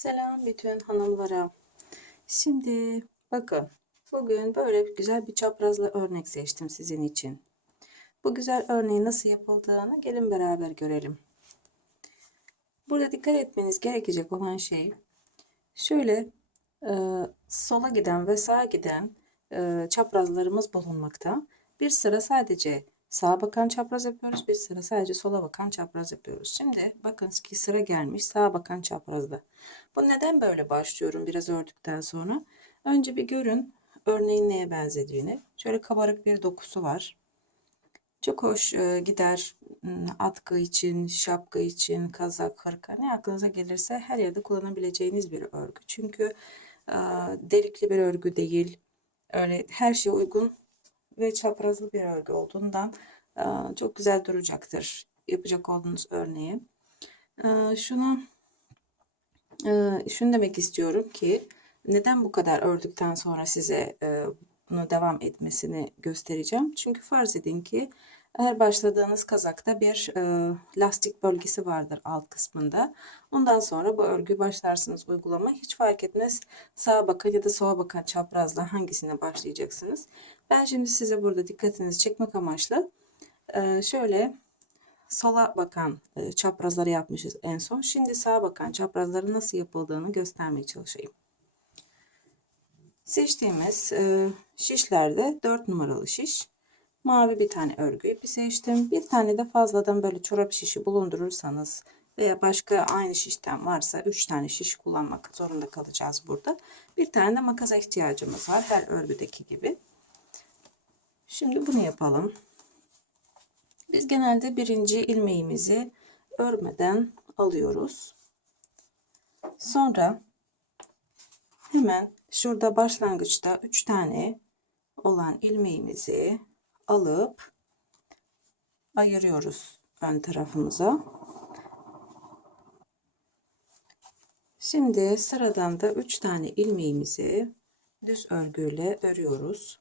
Selam bütün hanımlara. Şimdi bakın bugün böyle güzel bir çaprazlı örnek seçtim sizin için. Bu güzel örneğin nasıl yapıldığını gelin beraber görelim. Burada dikkat etmeniz gerekecek olan şey şöyle e, sola giden ve sağa giden e, çaprazlarımız bulunmakta. Bir sıra sadece sağa bakan çapraz yapıyoruz. Bir sıra sadece sola bakan çapraz yapıyoruz. Şimdi bakın ki sıra gelmiş sağa bakan çaprazda. Bu neden böyle başlıyorum biraz ördükten sonra? Önce bir görün örneğin neye benzediğini. Şöyle kabarık bir dokusu var. Çok hoş e, gider m, atkı için, şapka için, kazak, hırka ne aklınıza gelirse her yerde kullanabileceğiniz bir örgü. Çünkü e, delikli bir örgü değil. Öyle her şeye uygun ve çaprazlı bir örgü olduğundan e, çok güzel duracaktır yapacak olduğunuz örneği. E, şunu e, şunu demek istiyorum ki neden bu kadar ördükten sonra size bunu devam etmesini göstereceğim. Çünkü farz edin ki her başladığınız kazakta bir e, lastik bölgesi vardır alt kısmında. Ondan sonra bu örgü başlarsınız uygulama. Hiç fark etmez sağa bakan ya da sola bakan çaprazla hangisine başlayacaksınız. Ben şimdi size burada dikkatinizi çekmek amaçlı e, şöyle sola bakan e, çaprazları yapmışız en son. Şimdi sağa bakan çaprazları nasıl yapıldığını göstermeye çalışayım. Seçtiğimiz e, şişlerde 4 numaralı şiş. Mavi bir tane örgü ipi seçtim. Bir tane de fazladan böyle çorap şişi bulundurursanız veya başka aynı şişten varsa 3 tane şiş kullanmak zorunda kalacağız burada. Bir tane de makasa ihtiyacımız var her örgüdeki gibi. Şimdi bunu yapalım. Biz genelde birinci ilmeğimizi örmeden alıyoruz. Sonra hemen şurada başlangıçta 3 tane olan ilmeğimizi alıp ayırıyoruz ön tarafımıza. Şimdi sıradan da 3 tane ilmeğimizi düz örgüyle örüyoruz.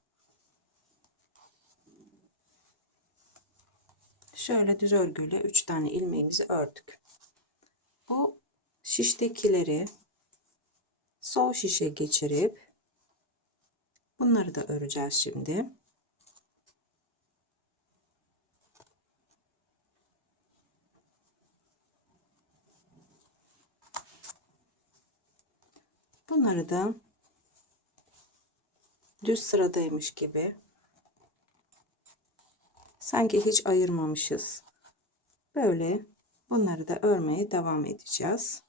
Şöyle düz örgüyle 3 tane ilmeğimizi ördük. Bu şiştekileri sol şişe geçirip bunları da öreceğiz şimdi. Bunları da düz sıradaymış gibi sanki hiç ayırmamışız. Böyle bunları da örmeye devam edeceğiz.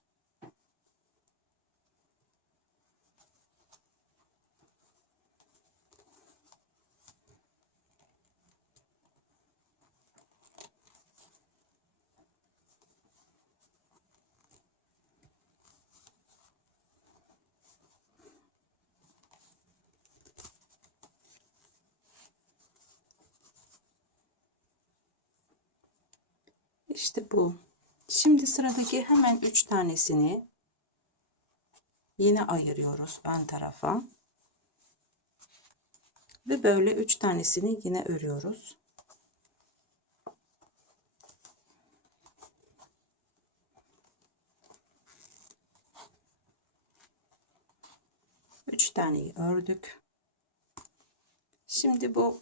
İşte bu. Şimdi sıradaki hemen 3 tanesini yine ayırıyoruz ön tarafa. Ve böyle 3 tanesini yine örüyoruz. Üç taneyi ördük. Şimdi bu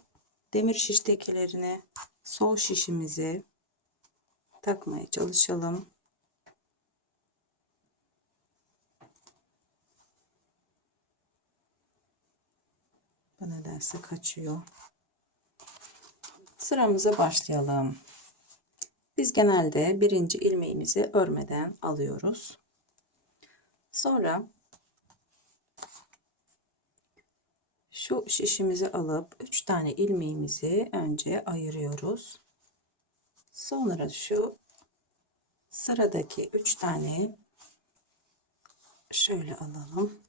demir şiştekilerini sol şişimizi takmaya çalışalım. Bu nedense kaçıyor. Sıramıza başlayalım. Biz genelde birinci ilmeğimizi örmeden alıyoruz. Sonra şu şişimizi alıp 3 tane ilmeğimizi önce ayırıyoruz. Sonra şu sıradaki 3 tane şöyle alalım.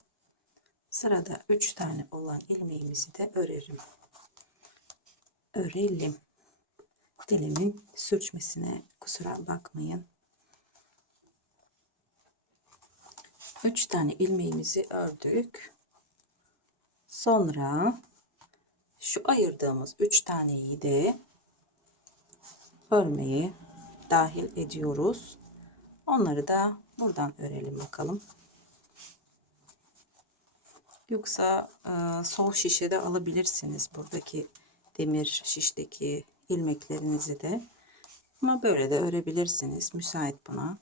Sırada 3 tane olan ilmeğimizi de örerim. Örelim. Dilimin sürçmesine kusura bakmayın. 3 tane ilmeğimizi ördük. Sonra şu ayırdığımız 3 taneyi de örmeyi dahil ediyoruz. Onları da buradan örelim bakalım. Yoksa e, sol şişede alabilirsiniz buradaki demir şişteki ilmeklerinizi de. Ama böyle de örebilirsiniz. Müsait buna.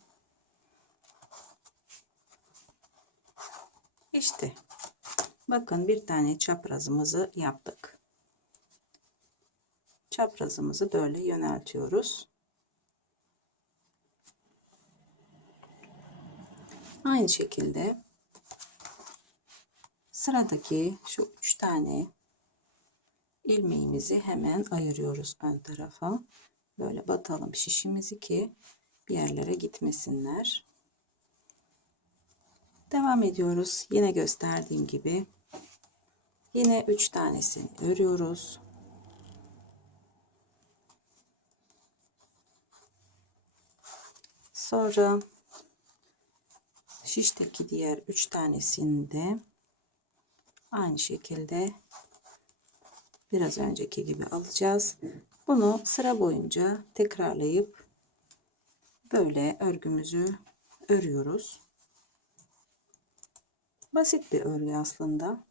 İşte bakın bir tane çaprazımızı yaptık. Çaprazımızı böyle yöneltiyoruz. Aynı şekilde sıradaki şu üç tane ilmeğimizi hemen ayırıyoruz ön tarafa. Böyle batalım şişimizi ki bir yerlere gitmesinler. Devam ediyoruz. Yine gösterdiğim gibi yine üç tanesini örüyoruz. Sonra şişteki diğer üç tanesini de aynı şekilde biraz önceki gibi alacağız. Bunu sıra boyunca tekrarlayıp böyle örgümüzü örüyoruz. Basit bir örgü aslında.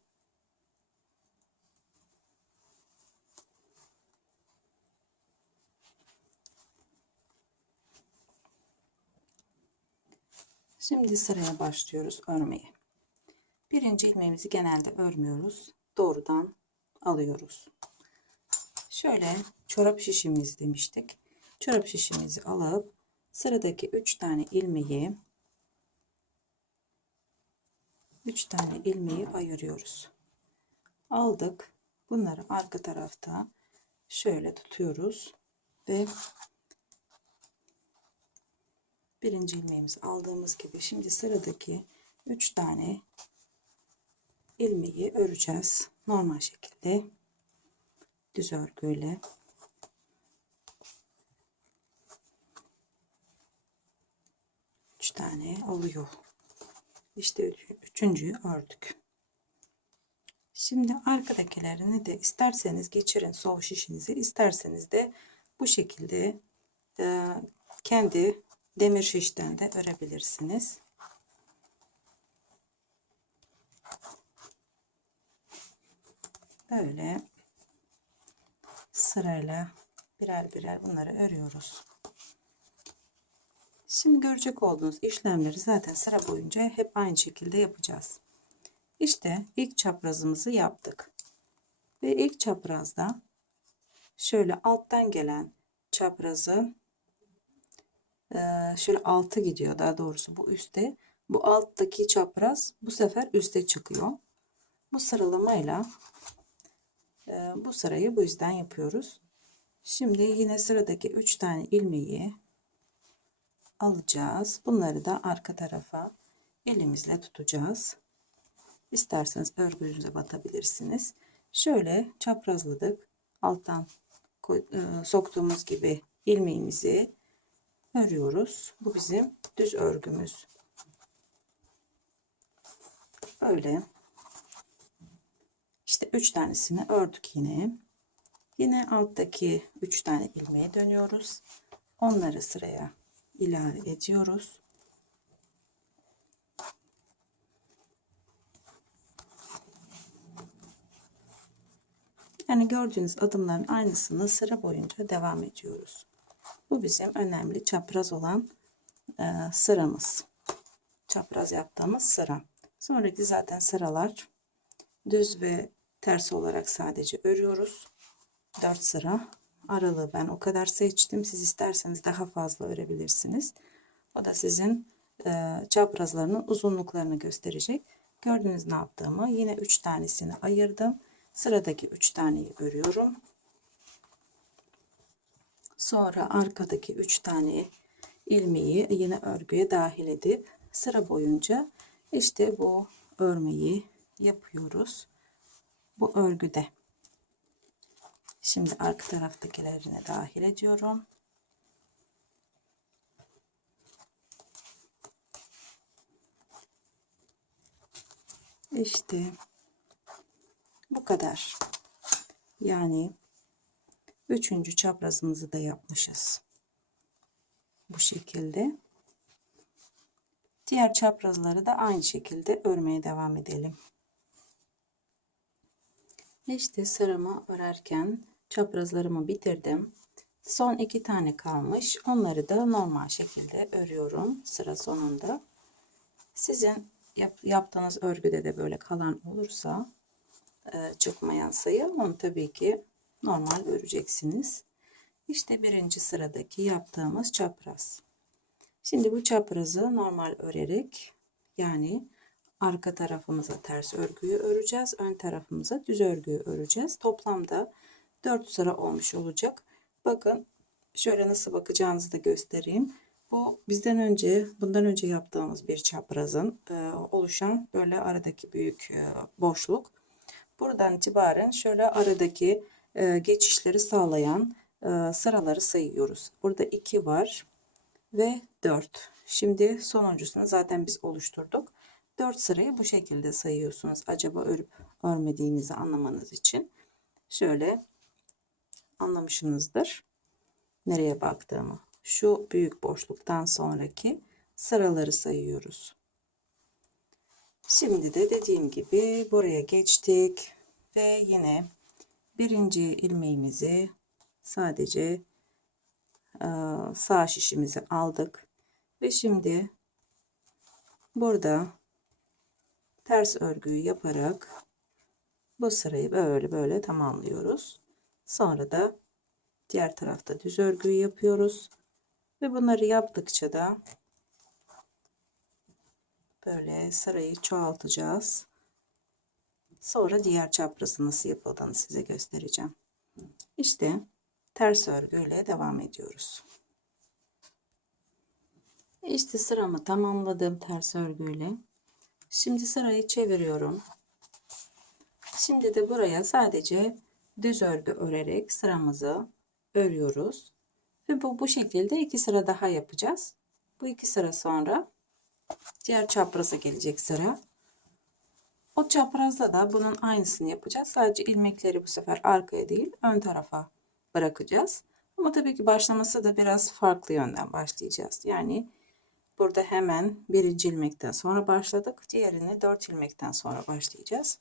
Şimdi sıraya başlıyoruz örmeye. Birinci ilmeğimizi genelde örmüyoruz. Doğrudan alıyoruz. Şöyle çorap şişimiz demiştik. Çorap şişimizi alıp sıradaki 3 tane ilmeği 3 tane ilmeği ayırıyoruz. Aldık. Bunları arka tarafta şöyle tutuyoruz ve birinci ilmeğimizi aldığımız gibi şimdi sıradaki 3 tane ilmeği öreceğiz. Normal şekilde düz örgüyle. Üç tane oluyor. İşte üçüncüyü ördük. Şimdi arkadakilerini de isterseniz geçirin sol şişinizi isterseniz de bu şekilde e, kendi demir şişten de örebilirsiniz. Böyle sırayla birer birer bunları örüyoruz. Şimdi görecek olduğunuz işlemleri zaten sıra boyunca hep aynı şekilde yapacağız. İşte ilk çaprazımızı yaptık. Ve ilk çaprazda şöyle alttan gelen çaprazı şöyle altı gidiyor daha doğrusu bu üstte. Bu alttaki çapraz bu sefer üste çıkıyor. Bu sıralamayla bu sırayı bu yüzden yapıyoruz. Şimdi yine sıradaki 3 tane ilmeği alacağız. Bunları da arka tarafa elimizle tutacağız. İsterseniz örgünüze batabilirsiniz. Şöyle çaprazladık. Alttan soktuğumuz gibi ilmeğimizi örüyoruz. Bu bizim düz örgümüz. Böyle. İşte 3 tanesini ördük yine. Yine alttaki 3 tane ilmeğe dönüyoruz. Onları sıraya ilave ediyoruz. Yani gördüğünüz adımların aynısını sıra boyunca devam ediyoruz. Bu bizim önemli çapraz olan e, sıramız. Çapraz yaptığımız sıra. Sonraki zaten sıralar düz ve ters olarak sadece örüyoruz. 4 sıra aralığı ben o kadar seçtim. Siz isterseniz daha fazla örebilirsiniz. O da sizin e, çaprazlarının uzunluklarını gösterecek. Gördüğünüz ne yaptığımı yine 3 tanesini ayırdım. Sıradaki 3 taneyi örüyorum. Sonra arkadaki 3 tane ilmeği yine örgüye dahil edip sıra boyunca işte bu örmeyi yapıyoruz. Bu örgüde. Şimdi arka taraftakilerine dahil ediyorum. İşte bu kadar. Yani üçüncü çaprazımızı da yapmışız. Bu şekilde. Diğer çaprazları da aynı şekilde örmeye devam edelim. İşte sıramı örerken çaprazlarımı bitirdim. Son iki tane kalmış. Onları da normal şekilde örüyorum sıra sonunda. Sizin yap- yaptığınız örgüde de böyle kalan olursa e, çıkmayan sayı onu tabii ki normal öreceksiniz. İşte birinci sıradaki yaptığımız çapraz. Şimdi bu çaprazı normal örerek yani arka tarafımıza ters örgüyü öreceğiz. Ön tarafımıza düz örgüyü öreceğiz. Toplamda 4 sıra olmuş olacak. Bakın şöyle nasıl bakacağınızı da göstereyim. Bu bizden önce bundan önce yaptığımız bir çaprazın e, oluşan böyle aradaki büyük e, boşluk. Buradan itibaren şöyle aradaki e, geçişleri sağlayan e, sıraları sayıyoruz. Burada 2 var ve 4. Şimdi sonuncusunu zaten biz oluşturduk. 4 sırayı bu şekilde sayıyorsunuz. Acaba örüp örmediğinizi anlamanız için. Şöyle anlamışsınızdır. Nereye baktığımı. Şu büyük boşluktan sonraki sıraları sayıyoruz. Şimdi de dediğim gibi buraya geçtik ve yine birinci ilmeğimizi sadece e, sağ şişimizi aldık ve şimdi burada ters örgüyü yaparak bu sırayı böyle böyle tamamlıyoruz. Sonra da diğer tarafta düz örgüyü yapıyoruz ve bunları yaptıkça da böyle sırayı çoğaltacağız. Sonra diğer çaprazı nasıl yapıldığını size göstereceğim. İşte ters örgüyle devam ediyoruz. İşte sıramı tamamladım ters örgüyle. Şimdi sırayı çeviriyorum. Şimdi de buraya sadece düz örgü örerek sıramızı örüyoruz. Ve bu, bu şekilde iki sıra daha yapacağız. Bu iki sıra sonra diğer çapraza gelecek sıra. O çaprazda da bunun aynısını yapacağız. Sadece ilmekleri bu sefer arkaya değil ön tarafa bırakacağız. Ama tabii ki başlaması da biraz farklı yönden başlayacağız. Yani burada hemen birinci ilmekten sonra başladık. Diğerini dört ilmekten sonra başlayacağız.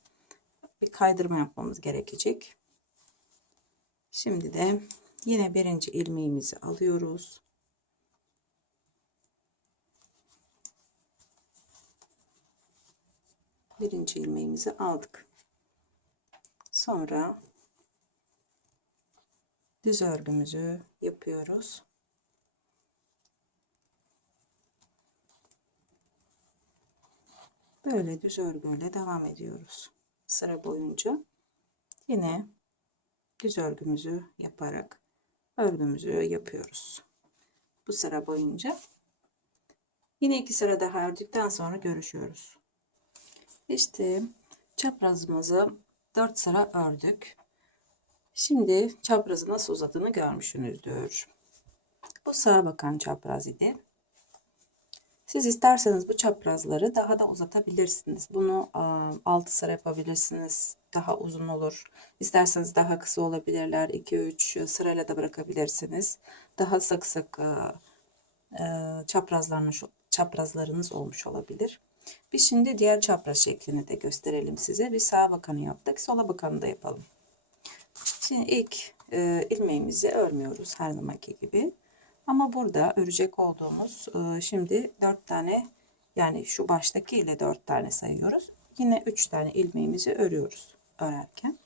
Bir kaydırma yapmamız gerekecek. Şimdi de yine birinci ilmeğimizi alıyoruz. Birinci ilmeğimizi aldık. Sonra düz örgümüzü yapıyoruz. Böyle düz örgüyle devam ediyoruz. Sıra boyunca yine düz örgümüzü yaparak örgümüzü yapıyoruz. Bu sıra boyunca yine iki sıra daha ördükten sonra görüşüyoruz. İşte çaprazımızı 4 sıra ördük. Şimdi çaprazı nasıl uzadığını görmüşsünüzdür. Bu sağa bakan çapraz idi. Siz isterseniz bu çaprazları daha da uzatabilirsiniz. Bunu 6 sıra yapabilirsiniz. Daha uzun olur. İsterseniz daha kısa olabilirler. 2-3 sırayla da bırakabilirsiniz. Daha sık sık çaprazlarınız, çaprazlarınız olmuş olabilir. Biz şimdi diğer çapraz şeklini de gösterelim size. Bir sağa bakanı yaptık. Sola bakanı da yapalım. Şimdi ilk e, ilmeğimizi örmüyoruz her zamanki gibi. Ama burada örecek olduğumuz e, şimdi 4 tane yani şu baştaki ile 4 tane sayıyoruz. Yine 3 tane ilmeğimizi örüyoruz örerken.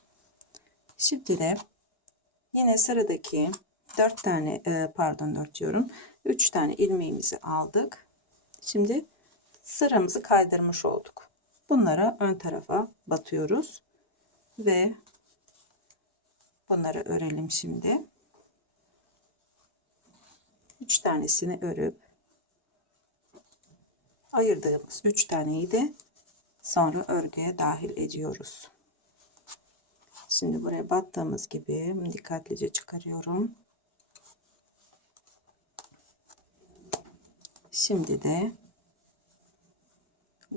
Şimdi de yine sıradaki 4 tane e, pardon 4 diyorum. 3 tane ilmeğimizi aldık. Şimdi sıramızı kaydırmış olduk. Bunlara ön tarafa batıyoruz ve bunları örelim şimdi. 3 tanesini örüp ayırdığımız 3 taneyi de sonra örgüye dahil ediyoruz. Şimdi buraya battığımız gibi dikkatlice çıkarıyorum. Şimdi de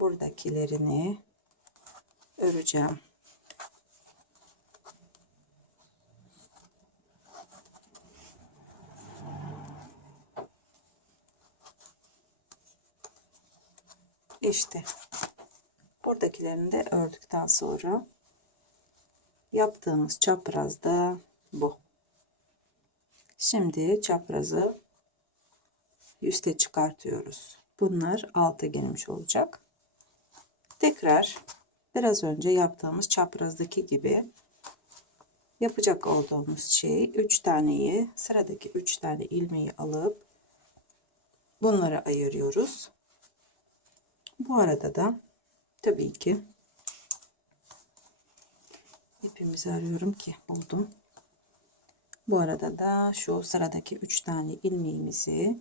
buradakilerini öreceğim. İşte buradakilerini de ördükten sonra Yaptığımız çapraz da bu. Şimdi çaprazı üste çıkartıyoruz. Bunlar alta gelmiş olacak. Tekrar biraz önce yaptığımız çaprazdaki gibi yapacak olduğumuz şey 3 taneyi sıradaki 3 tane ilmeği alıp bunları ayırıyoruz. Bu arada da tabii ki ipimizi arıyorum ki buldum. Bu arada da şu sıradaki 3 tane ilmeğimizi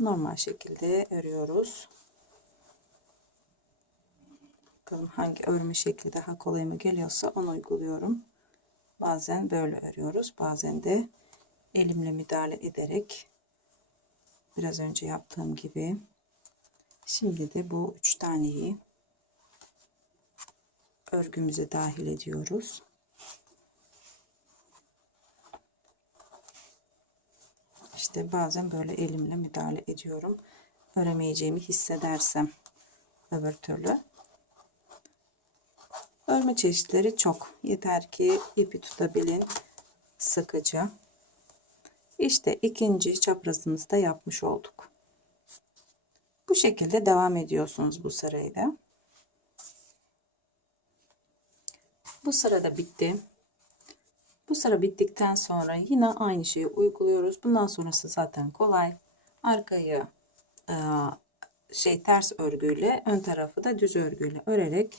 normal şekilde örüyoruz. Bakalım hangi örme şekli daha kolayıma geliyorsa onu uyguluyorum. Bazen böyle örüyoruz. Bazen de elimle müdahale ederek biraz önce yaptığım gibi. Şimdi de bu üç taneyi örgümüze dahil ediyoruz. İşte bazen böyle elimle müdahale ediyorum. Öremeyeceğimi hissedersem öbür türlü. Örme çeşitleri çok. Yeter ki ipi tutabilin sıkıcı. İşte ikinci çaprazımızı da yapmış olduk. Bu şekilde devam ediyorsunuz bu sırayla. Bu sırada bitti. Bu sıra bittikten sonra yine aynı şeyi uyguluyoruz. Bundan sonrası zaten kolay. Arkayı e, şey ters örgüyle ön tarafı da düz örgüyle örerek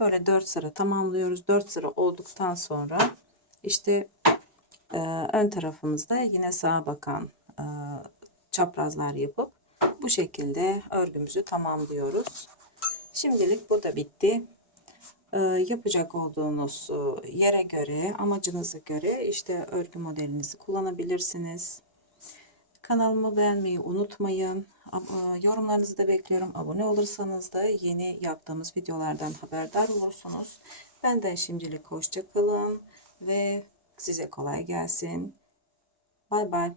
böyle 4 sıra tamamlıyoruz. 4 sıra olduktan sonra işte e, ön tarafımızda yine sağa bakan e, çaprazlar yapıp bu şekilde örgümüzü tamamlıyoruz. Şimdilik bu da bitti. E, yapacak olduğunuz e, yere göre, amacınıza göre işte örgü modelinizi kullanabilirsiniz. Kanalımı beğenmeyi unutmayın. E, Yorumlarınızı da bekliyorum. Abone olursanız da yeni yaptığımız videolardan haberdar olursunuz. Benden şimdilik hoşça kalın ve size kolay gelsin. Bay bay.